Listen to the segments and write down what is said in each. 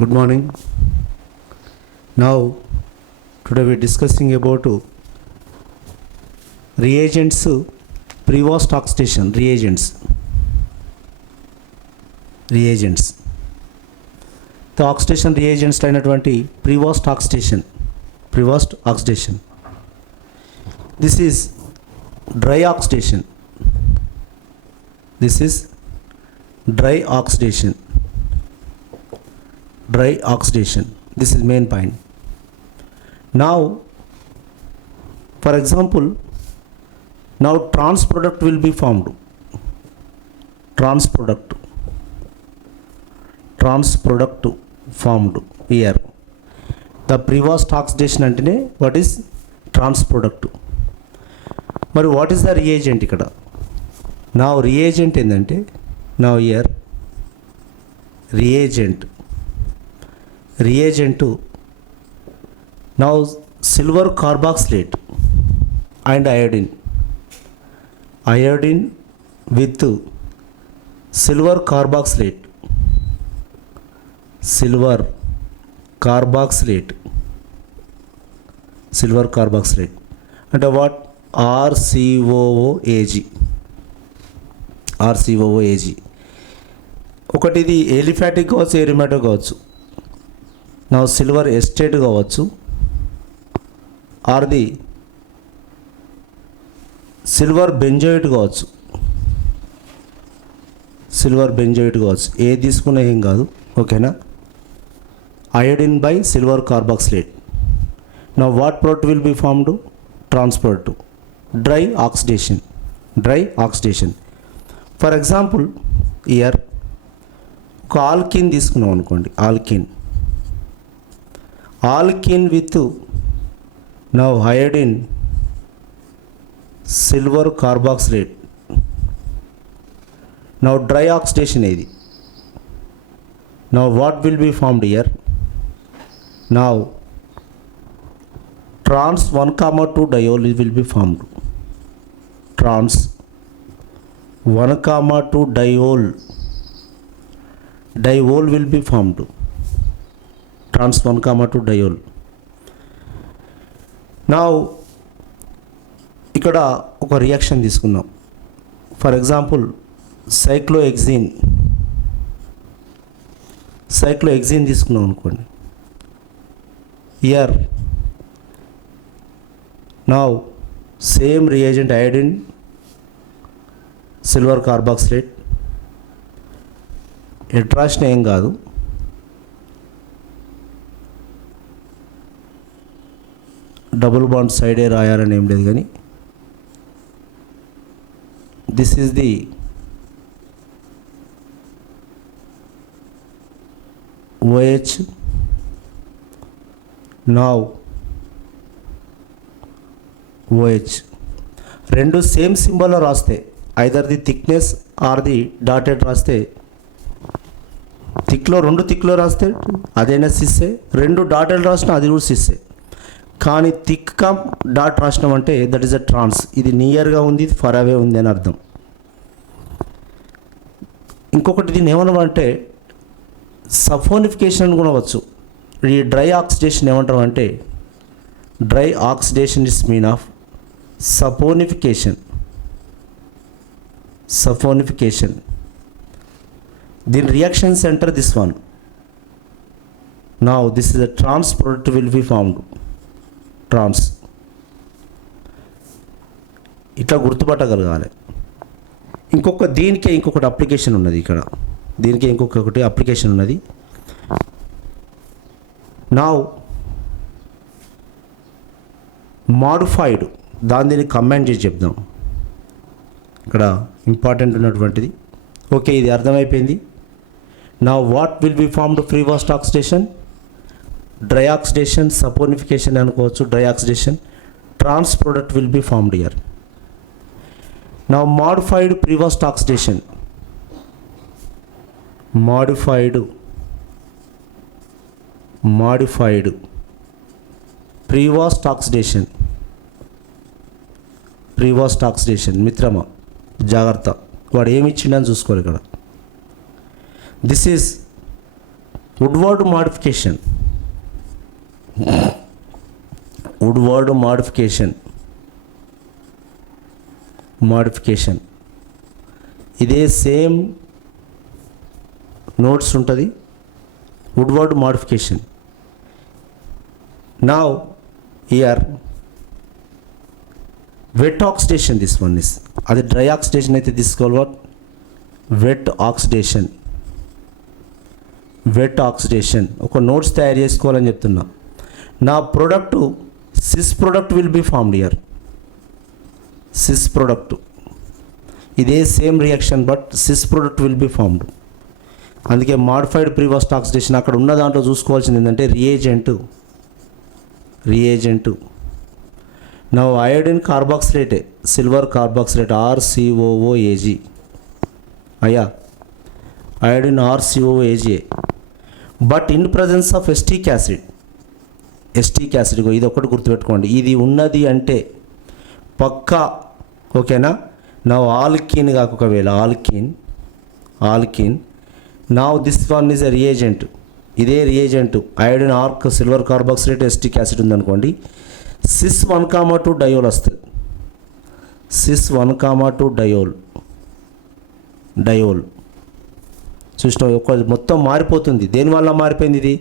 Good morning. Now, today we are discussing about reagents, pre-post oxidation reagents. The oxidation reagents అయినటువంటి pre-post oxidation. This is dry oxidation. This is dry oxidation. This is main point. Now, for example, now trans product will be formed. Trans product formed here. The pre-post oxidation antene what is trans product. మరి what is the reagent ఇక్కడ? Now reagent ఏంటంటే now here reagent now silver carboxylate and iodine with silver carboxylate అంటే what RCOOAG ఒకటి ఇది ఎలిఫాటిక్ కావచ్చు, ఎరిమాటిక్ కావచ్చు. నా సిల్వర్ ఎస్టేట్ కావచ్చు, ఆర్ది సిల్వర్ బెంజోయిట్ కావచ్చు. ఏ తీసుకున్నా ఏం కాదు, ఓకేనా. Iodine by silver carboxylate. నా what product will be formed? Transport dry oxidation. For example here ఒక ఆల్కిన్ తీసుకున్నాం అనుకోండి, alkene with now iodine silver carboxylate. Now dry oxidation ఇది. Now what will be formed here? Now trans 1,2 diol will be formed. Trans 1,2 diol will be formed. Trans 1,2 diol. Now ఇక్కడ ఒక రియాక్షన్ తీసుకున్నాం. For example cyclohexene తీసుకున్నాం అనుకోండి. Here now same reagent iodine silver carboxylate. ఎట్రాషన్ ఏం కాదు, double bond సైడే రాయాలని ఏం లేదు, కానీ this is the OH. now OH రెండు సేమ్ సింబల్లో రాస్తే, either the thickness or the dotted రాస్తే, రెండు థిక్లో రాస్తే అదైనా సిస్సే, రెండు డాటెడ్ రాసినా అది కూడా సిస్సే. కానీ థిక్ కమ్ డాట్ రాసినాం అంటే దట్ ఈస్ అ ట్రాన్స్. ఇది నియర్గా ఉంది, ఇది ఫర్ అవే ఉంది అని అర్థం. ఇంకొకటి దీన్ని ఏమన్నామంటే సఫోనిఫికేషన్ అని కూడా వచ్చు. ఈ డ్రై ఆక్సిడేషన్ ఏమంటారు అంటే dry oxidation is mean of saponification. దీని reaction centre this one. Now this is a trans product will be formed. Trans ఇట్లా గుర్తుపట్టగలగాలి. దీనికే ఇంకొకటి అప్లికేషన్ ఉన్నది ఇక్కడ. ఇంకొకటి అప్లికేషన్ ఉన్నది. నౌ మాడిఫైడ్, దీన్ని కంబైన్ చేసి చెప్దాం. ఇక్కడ ఇంపార్టెంట్ ఉన్నటువంటిది. ఓకే, ఇది అర్థమైపోయింది. నా what will be formed Prevost oxidation? Dry oxidation, saponification అనుకోవచ్చు. Dry oxidation, trans product will be formed here. నా modified Prevost oxidation, modified Prevost oxidation. మిత్రమా జాగ్రత్త, వాడు ఏమి ఇచ్చిండని చూసుకోవాలి ఇక్కడ. This is Woodward modification, Woodward modification ఇదే సేమ్ నోట్స్ ఉంటుంది. Woodward modification. Now here wet oxidation, this one is, అది డ్రై ఆక్సిడేషన్ అయితే తీసుకోవాలి. What wet oxidation, wet oxidation ఒక నోట్స్ తయారు చేసుకోవాలని చెప్తున్నా. నా product cis product will be formed here. Cis product ఇదే same reaction but cis product will be formed. అందుకే మాడిఫైడ్ ప్రీవర్స్ట్ ఆక్సిడేషన్ అక్కడ ఉన్న దాంట్లో చూసుకోవాల్సింది ఏంటంటే రియేజెంట్. నా అయోడిన్ కార్బాక్సిలేటే, సిల్వర్ కార్బాక్సిలేట్ RCOOAG, అయ్యా iodine RCOOAG, but in presence of acetic acid. ఇది ఒకటి గుర్తుపెట్టుకోండి, ఇది ఉన్నది అంటే పక్కా ఓకేనా. నా ఆల్కీన్ కాక ఒకవేళ ఆల్కీన్ నా this one is a reagent. ఇదే రియేజెంట్ అయోడిన్ ఆర్క్ సిల్వర్ కార్బాక్సిలేట్ ఎస్టిక్ యాసిడ్ ఉందనుకోండి, సిస్ 1,2 డయోల్ వస్తుంది. సిస్ 1,2 డయోల్ చూసిన ఒక మొత్తం మారిపోతుంది. దేనివల్ల మారిపోయింది? ఇది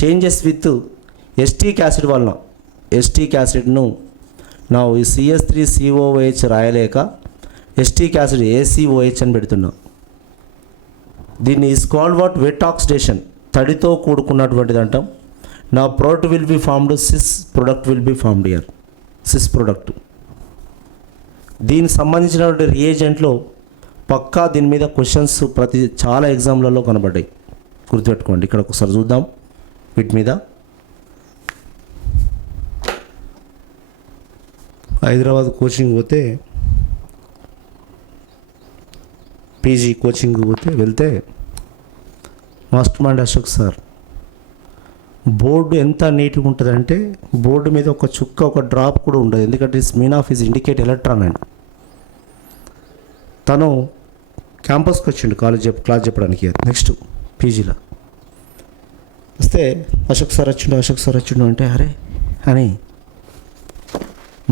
చేంజెస్ విత్ ఎస్టిక్ యాసిడ్ వలన. ఎస్టిక్ యాసిడ్ను నా ఈ CH3COOH రాయలేక ఎస్టిక్ యాసిడ్ ACOH అని పెడుతున్నాం. దీన్ని is called what wet oxidation, తడితో కూడుకున్నటువంటిది అంటాం. నా product will be formed, cis product will be formed here, cis product. దీనికి సంబంధించినటువంటి రియేజెంట్లో పక్కా దీని మీద క్వశ్చన్స్ చాలా ఎగ్జామ్లలో కనబడ్డాయి, గుర్తుపెట్టుకోండి. ఇక్కడ ఒకసారి చూద్దాం వీటి మీద. హైదరాబాద్ కోచింగ్ పోతే, పీజీ కోచింగ్ వెళ్తే master mind Ashok sir board ఎంత నీట్గా ఉంటుందంటే బోర్డు మీద ఒక చుక్క ఒక డ్రాప్ కూడా ఉండదు. ఎందుకంటే mean of is indicate electron and తను క్యాంపస్కి వచ్చిండు క్లాస్ చెప్పడానికి. నెక్స్ట్ పీజీలో వస్తే అశోక్ సార్ వచ్చిండు అంటే అరే అని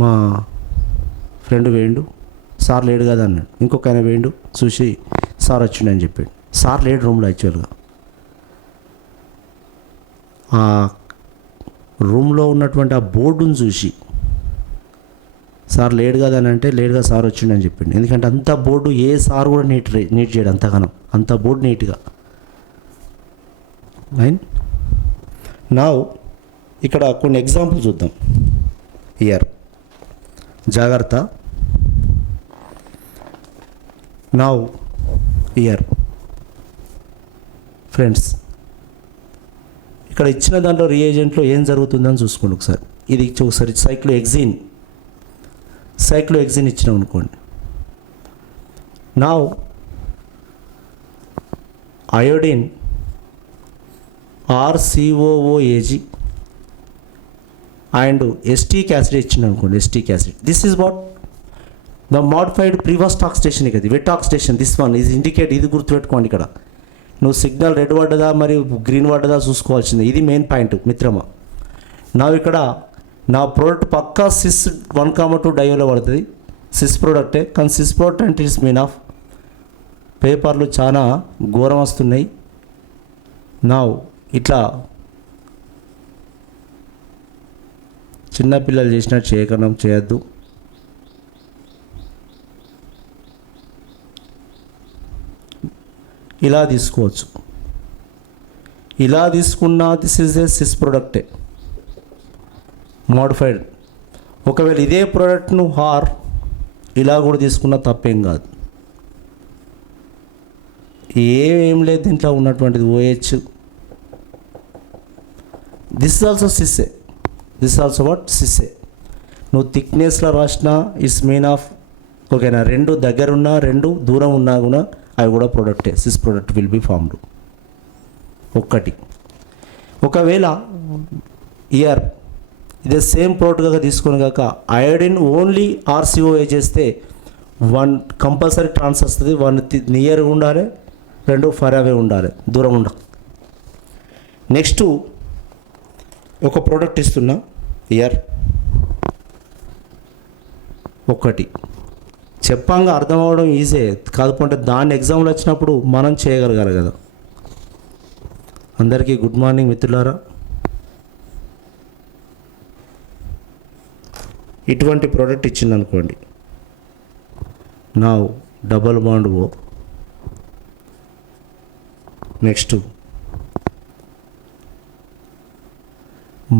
మా ఫ్రెండ్ వేయండు, సార్ లేడు కదా అన్నాడు. ఇంకొక ఆయన వేయండు, చూసి సార్ వచ్చిండు అని చెప్పాడు. సార్ లేడు రూమ్లో. యాక్చువల్గా ఆ రూమ్లో ఉన్నటువంటి ఆ బోర్డును చూసి సార్ లేడు కదా అని అంటే లేడుగా సార్ వచ్చిండు అని చెప్పిండు. ఎందుకంటే అంత బోర్డు ఏ సార్ కూడా నీట్ చేయడు అంతగానం, అంత బోర్డు నీట్గా. లైన్ నా ఇక్కడ కొన్ని ఎగ్జాంపుల్ చూద్దాం. హియర్ జాగ్రత్త. నౌ హియర్ ఫ్రెండ్స్, ఇక్కడ ఇచ్చిన దాంట్లో రియేజెంట్లో ఏం జరుగుతుందని చూసుకోండి ఒకసారి. ఇది ఒకసారి సైక్లోహెక్సిన్ ఇచ్చినాం అనుకోండి. నా iodine RCOOAG and acetic acid ఇచ్చింది అనుకోండి. Acetic acid, this is what the modified Prevost oxidation. కదా wet oxidation, this one is indicate. ఇది గుర్తుపెట్టుకోండి. ఇక్కడ నువ్వు సిగ్నల్ రెడ్ పడ్డదా మరియు గ్రీన్ పడ్డదా చూసుకోవాల్సింది. ఇది మెయిన్ పాయింట్ మిత్రమా. నా ఇక్కడ నా ప్రోడక్ట్ పక్కా సిస్ 1,2 డయోలో పడుతుంది, సిస్ ప్రోడక్టే. కానీ సిస్ ప్రోడక్ట్ అంటే ఇట్స్ మీన్ ఆఫ్ పేపర్లు చాలా ఘోరం వస్తున్నాయి. నా ఇట్లా చిన్నపిల్లలు చేసినట్టు చేయొద్దు. ఇలా తీసుకోవచ్చు. ఇలా తీసుకున్నా దిస్ ఈజ్ ఏ సిస్ ప్రోడక్టే మాడిఫైడ్. ఒకవేళ ఇదే ప్రోడక్ట్ను ఇలా కూడా తీసుకున్నా తప్పేం కాదు. ఏం లేదు దీంట్లో ఉన్నటువంటిది OH. దిస్ ఆల్సో సిస్సే, దిస్ ఆల్సో వాట్ సిస్సే. నువ్వు థిక్నెస్లో రాసినా ఇట్స్ మీన్ ఆఫ్ ఓకేనా. రెండు దగ్గర ఉన్నా రెండు దూరం ఉన్నా కూడా అవి కూడా ప్రోడక్టే, cis product will be formed. ఒక్కటి ఒకవేళ ఇయర్ ఇదే సేమ్ ప్రోడక్ట్గా తీసుకొని కాక అయోడిన్ ఓన్లీ RCOA చేస్తే 1 కంపల్సరీ ట్రాన్స్ వస్తుంది. 1 నియర్గా ఉండాలి, 2 ఫర్ అవే ఉండాలి, దూరం ఉండాలి. నెక్స్ట్ ఒక ప్రోడక్ట్ ఇస్తున్నా ఇయర్ ఒకటి చెప్పంగా అర్థం అవ్వడం ఈజీ, కాకపోతే దాన్ని ఎగ్జామ్లో వచ్చినప్పుడు మనం చేయగలగాలి కదా. అందరికీ గుడ్ మార్నింగ్ మిత్రులారా. ఇటువంటి ప్రోడక్ట్ ఇచ్చింది అనుకోండి, నా డబల్ బాండ్ ఓ. నెక్స్ట్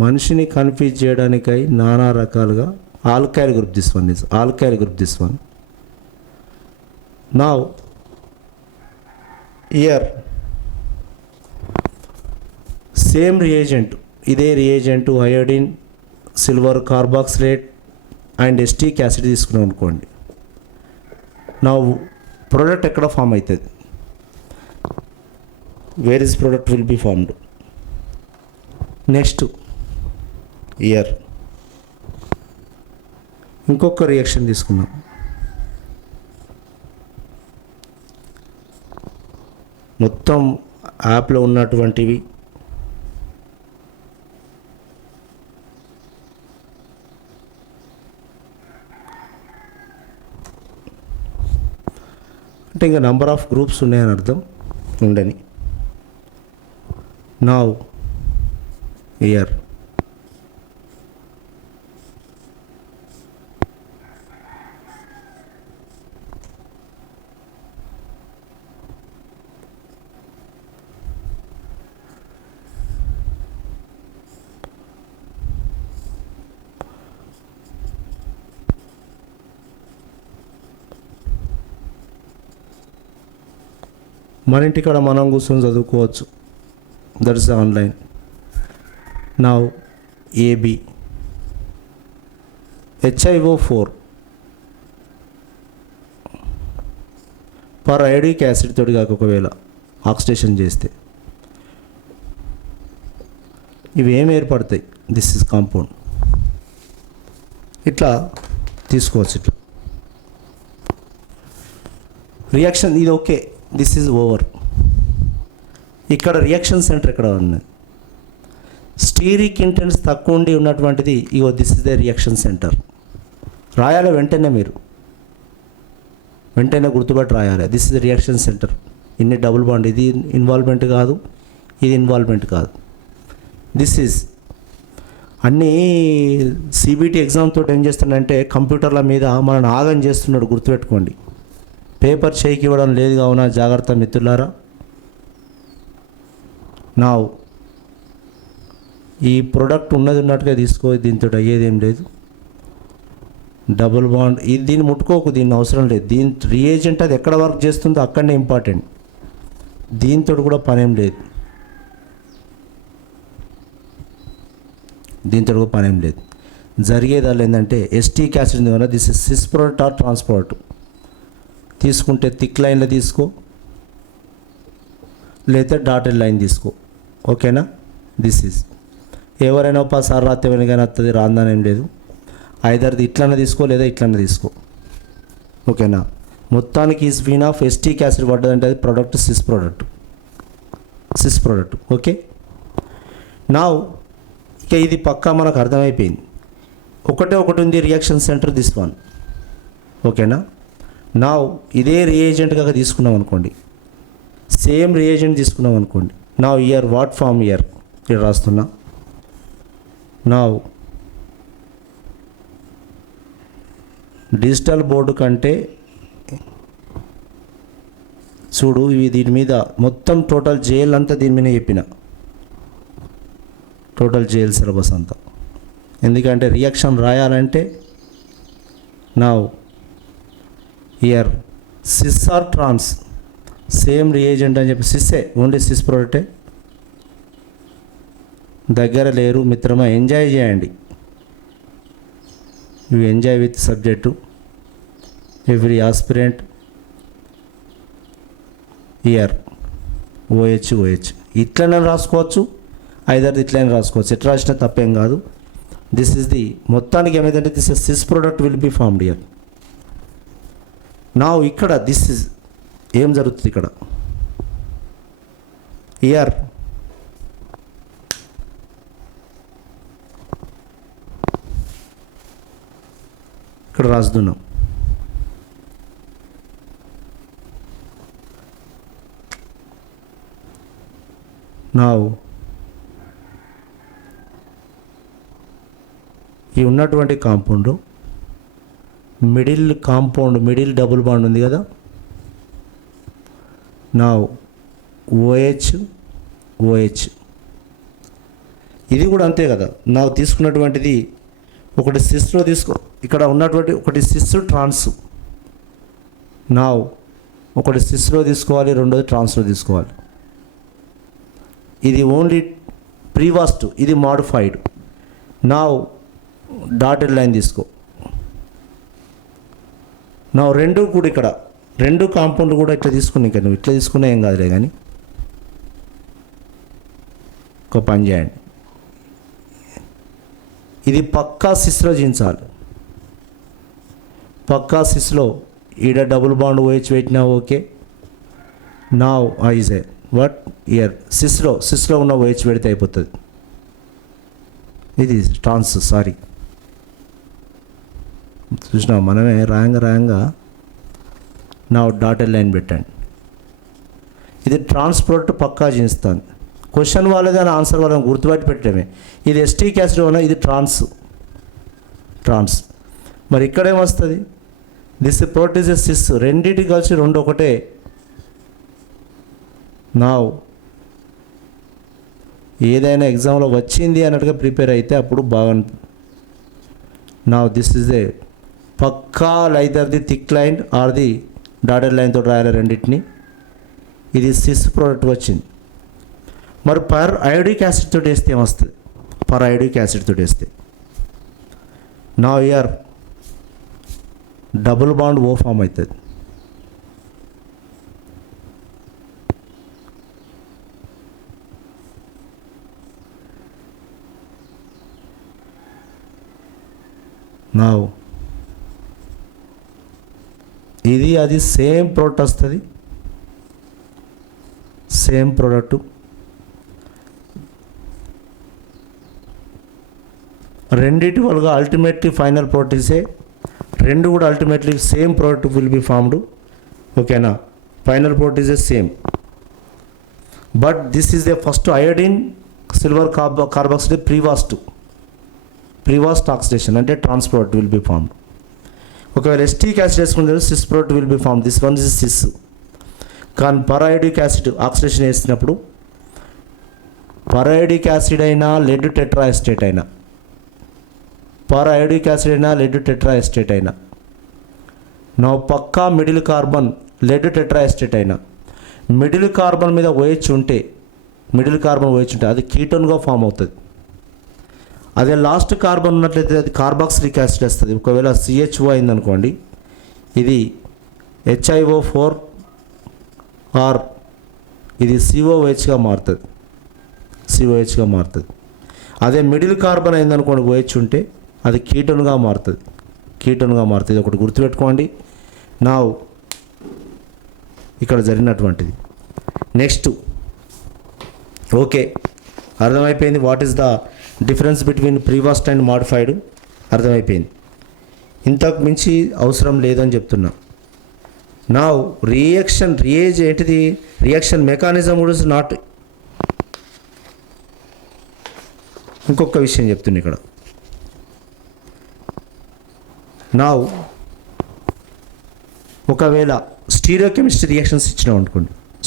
మనిషిని కన్ఫ్యూజ్ చేయడానికై నానా రకాలుగా alkyl group this one is alkyl group this one. Now here same reagent, ఇదే reagent iodine, silver carboxylate and acetic acid తీసుకున్నాం అనుకోండి. నా ప్రోడక్ట్ ఎక్కడ ఫామ్ అవుతుంది? Where is product will be formed. Next here ఇంకొక రియాక్షన్ తీసుకున్నాం. మొత్తం యాప్లో ఉన్నటువంటివి అంటే ఇంకా నంబర్ ఆఫ్ గ్రూప్స్ ఉన్నాయని అర్థం, ఉండని. నౌ ఇయర్ మన ఇంటికాడ మనం కూర్చొని చదువుకోవచ్చు, that is online. Now A B HiO4 periodic acid తోటి కాక ఒకవేళ ఆక్సిడేషన్ చేస్తే ఇవి ఏం ఏర్పడతాయి? This is compound. ఇట్లా తీసుకోవచ్చు. ఇట్లా రియాక్షన్ ఇది ఓకే, దిస్ ఈజ్ ఓవర్. ఇక్కడ రియాక్షన్ సెంటర్ ఎక్కడ ఉన్నది? స్టీరిక్ ఇంటెన్స్ తక్కువ ఉండి ఉన్నటువంటిది ఇగో this is the reaction centre. రాయాలి వెంటనే, మీరు వెంటనే గుర్తుపట్టి రాయాలి. This is the reaction centre. ఇన్ని డబుల్ బాండ్, ఇది ఇన్వాల్వ్మెంట్ కాదు, ఇది ఇన్వాల్వ్మెంట్ కాదు. దిస్ ఈజ్ అన్నీ సిబిటి ఎగ్జామ్ తోటి ఏం చేస్తున్నాడంటే కంప్యూటర్ల మీద మనల్ని ఆగం చేస్తున్నాడు, గుర్తుపెట్టుకోండి. పేపర్ చేయికి ఇవ్వడం లేదు కావున జాగ్రత్త మిత్రులారా. నా ఈ ప్రోడక్ట్ ఉన్నది ఉన్నట్టుగా తీసుకో, దీంతో అయ్యేది ఏం లేదు. డబుల్ బాండ్ ఇది, దీన్ని ముట్టుకోకు, దీన్ని అవసరం లేదు. దీని రియేజెంట్ అది ఎక్కడ వర్క్ చేస్తుందో అక్కడనే ఇంపార్టెంట్, దీంతో కూడా పనేం లేదు, దీంతో కూడా పనేం లేదు. జరిగేదాళ్ళు ఏంటంటే ఎస్టిక్ యాసిడ్ ఉంది కదా, this is cis product or trans product. తీసుకుంటే థిక్ లైన్లో తీసుకో, లేదా డాటెడ్ లైన్ తీసుకో, ఓకేనా. దిస్ ఈజ్ ఎవరైనా ఒకసారి రాత్రి ఎవరికైనా వస్తుంది, రాందని ఏం లేదు. ఐదర్ది ఇట్లనే తీసుకో లేదా ఇట్లనే తీసుకో, ఓకేనా. మొత్తానికి ఈ స్పీన్ ఆఫ్ ఎస్టిక్ యాసిడ్ పడ్డదంటే అది ప్రోడక్ట్ సిస్ ప్రోడక్ట్, ఓకే. నా ఇక ఇది పక్కా మనకు అర్థమైపోయింది. ఒకటి ఉంది రియాక్షన్ సెంటర్, దిస్ వన్, ఓకేనా. నా ఇదే రియేజెంట్ కాక తీసుకున్నాం అనుకోండి, సేమ్ రియేజెంట్ తీసుకున్నాం అనుకోండి. నా ఇయర్ వాట్ ఫామ్ ఇయర్ ఇక్కడ రాస్తున్నా. నా డిజిటల్ బోర్డు కంటే చూడు, ఇవి దీని మీద మొత్తం టోటల్ జేఎల్ అంతా దీని మీద చెప్పిన, టోటల్ జేఎల్ సిలబస్ అంతా. ఎందుకంటే రియాక్షన్ రాయాలంటే నా here cis or trans same reagent అని చెప్పి, సిస్సే ఓన్లీ సిస్ ప్రోడక్టే. దగ్గర లేరు మిత్రమా, ఎంజాయ్ చేయండి. You enjoy with subject. Every aspirant year OH ఇట్లనే రాసుకోవచ్చు, ఐదర్ ఇట్లనే రాసుకోవచ్చు. ఎట్లా రాసినా తప్పేం కాదు. దిస్ ఇస్ ది మొత్తానికి ఏమైందంటే this is cis product will be formed here. నా ఇక్కడ దిస్ ఇస్ ఏం జరుగుతుంది ఇక్కడ? ఇయర్ ఇక్కడ రాస్తున్నాం. నా ఈ ఉన్నటువంటి కాంపౌండ్ మిడిల్ డబుల్ బాండ్ ఉంది కదా, నా OH ఇది కూడా అంతే కదా. నాకు తీసుకున్నటువంటిది ఒకటి సిస్లో ఇక్కడ ఉన్నటువంటి ఒకటి సిస్ ట్రాన్స్, నా ఒకటి సిస్లో తీసుకోవాలి, రెండోది ట్రాన్స్లో తీసుకోవాలి. ఇది ఓన్లీ ప్రీవాస్ట్, ఇది మాడిఫైడ్. నా డాటెడ్ లైన్ తీసుకో. నా రెండు కూడా ఇక్కడ రెండు కాంపౌండ్ కూడా ఇట్లా తీసుకుని, ఇంకా నువ్వు ఇట్లా తీసుకున్నా ఏం కాదులే, కానీ ఒక పని చేయండి, ఇది పక్కా సిస్లో జించాలి. పక్కా సిస్లో ఈడ డబుల్ బాండ్ OH పెట్టినా ఓకే. నా ఐజే బట్ ఇయర్ సిస్లో ఉన్న OH పెడితే అయిపోతుంది. ఇది ట్రాన్స్, సారీ చూసినా మనమే రాయంగా నా డాటెడ్ లైన్ పెట్టండి. ఇది ట్రాన్స్పోర్ట్ పక్కా జీన్స్తాను. క్వశ్చన్ వాళ్ళది అని ఆన్సర్ వాళ్ళని గుర్తుపట్టి పెట్టడమే. ఇది ఎస్టిక్ యాసిడ్ వల్ల ఇది ట్రాన్స్. మరి ఇక్కడేమొస్తుంది, this product is a cis, రెండింటి కలిసి రెండు ఒకటే. నా ఏదైనా ఎగ్జామ్లో వచ్చింది అన్నట్టుగా ప్రిపేర్ అయితే అప్పుడు బాగా. నా దిస్ ఈజ్ ఏ పక్కా either the thick line or the dotted లైన్తో రాయాలి రెండింటిని. ఇది సిస్ ప్రోడక్ట్ వచ్చింది. మరి పర్ అయోడిక్ యాసిడ్ తోటి వేస్తే ఏమొస్తుంది, పర్ అయోడిక్ యాసిడ్ తోటి వేస్తే నా here double bond O form అవుతుంది. నా ఇది అది సేమ్ ప్రోడక్ట్ వస్తుంది, సేమ్ ప్రోడక్ట్. రెండిటి వల్ల అల్టిమేట్లీ ఫైనల్ ప్రోడక్ట్ ఇసే, రెండు కూడా ultimately same product will be formed. ఓకేనా, final product is a same. But this is the first iodine silver carboxylate Prevost oxidation అంటే trans product will be formed. ఒకవేళ acetic acid వేసుకుంటే cis product will be form. This one is cis. కానీ periodic acid oxidation వేసినప్పుడు పరాయిడిక్ యాసిడ్ అయినా లెడ్ టెట్రాఎస్టేట్ అయినా, పరాయిడిక్ యాసిడ్ అయినా లెడ్ టెట్రాఎస్టేట్ అయినా, నా పక్కా మిడిల్ కార్బన్ లెడ్ టెట్రాఎస్టేట్ అయినా, మిడిల్ కార్బన్ మీద OH ఉంటే అది కీటోన్గా ఫామ్ అవుతుంది. అదే లాస్ట్ కార్బన్ ఉన్నట్లయితే అది కార్బాక్సిలిక్ యాసిడ్ వస్తుంది. ఒకవేళ CHO అయిందనుకోండి, ఇది HiO4 ఆర్ ఇది COOHగా మారుతుంది. అదే మిడిల్ కార్బన్ అయిందనుకోండి, OH ఉంటే అది కీటోన్గా మారుతుంది. ఇది ఒకటి గుర్తుపెట్టుకోండి. నా ఇక్కడ జరిగినటువంటిది. నెక్స్ట్ ఓకే, అర్థమైపోయింది. What is the difference between Prevost and modified అర్థమైపోయింది. ఇంతకు మించి అవసరం లేదని చెప్తున్నా. నా రియాక్షన్ మెకానిజం కూడా ఇస్ నాట్. ఇంకొక విషయం చెప్తున్నా ఇక్కడ. నా ఒకవేళ స్టీరియోకెమిస్ట్రీ రియాక్షన్స్ ఇచ్చినాం అనుకోండి,